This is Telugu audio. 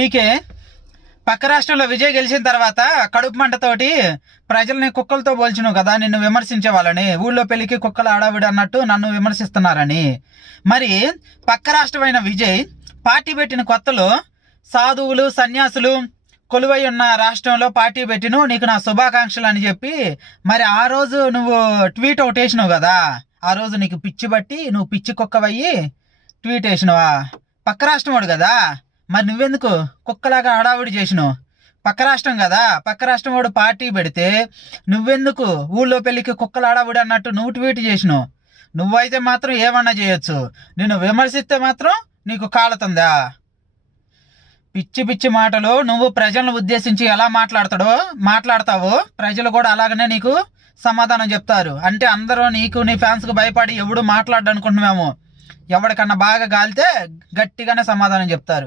పీకే పక్క రాష్ట్రంలో విజయ్ గెలిచిన తర్వాత కడుపు మంటతోటి ప్రజల్ని కుక్కలతో పోల్చినావు కదా, నిన్ను విమర్శించే వాళ్ళని. ఊళ్ళో పెళ్లికి కుక్కలు ఆడావిడ అన్నట్టు నన్ను విమర్శిస్తున్నారని. మరి పక్క రాష్ట్రమైన విజయ్ పార్టీ పెట్టిన కొత్తలో సాధువులు సన్యాసులు కొలువై ఉన్న రాష్ట్రంలో పార్టీ పెట్టిను, నీకు నా శుభాకాంక్షలు అని చెప్పి మరి ఆ రోజు నువ్వు ట్వీట్ ఒకటి వేసినావు కదా. ఆ రోజు నీకు పిచ్చి బట్టి నువ్వు పిచ్చి కుక్కవయ్యి ట్వీట్ వేసినవా. పక్క రాష్ట్రం వాడు కదా, మరి నువ్వెందుకు కుక్కలాగా హడావుడి చేసినావు? పక్క రాష్ట్రం కదా, పక్క రాష్ట్రం వాడు పార్టీ పెడితే నువ్వెందుకు ఊళ్ళో పెళ్లికి కుక్కలు హడావుడి అన్నట్టు నువ్వు ట్వీట్ చేసినావు? నువ్వైతే మాత్రం ఏమన్నా చేయొచ్చు, నిన్ను విమర్శిస్తే మాత్రం నీకు కాలుతుందా? పిచ్చి పిచ్చి మాటలు నువ్వు ప్రజలను ఉద్దేశించి ఎలా మాట్లాడతావో ప్రజలు కూడా అలాగనే నీకు సమాధానం చెప్తారు. అంటే అందరూ నీకు నీ ఫ్యాన్స్కు భయపడి ఎవడు మాట్లాడనుకుంటున్నామేమో, ఎవరికన్నా బాగా గాలితే గట్టిగానే సమాధానం చెప్తారు.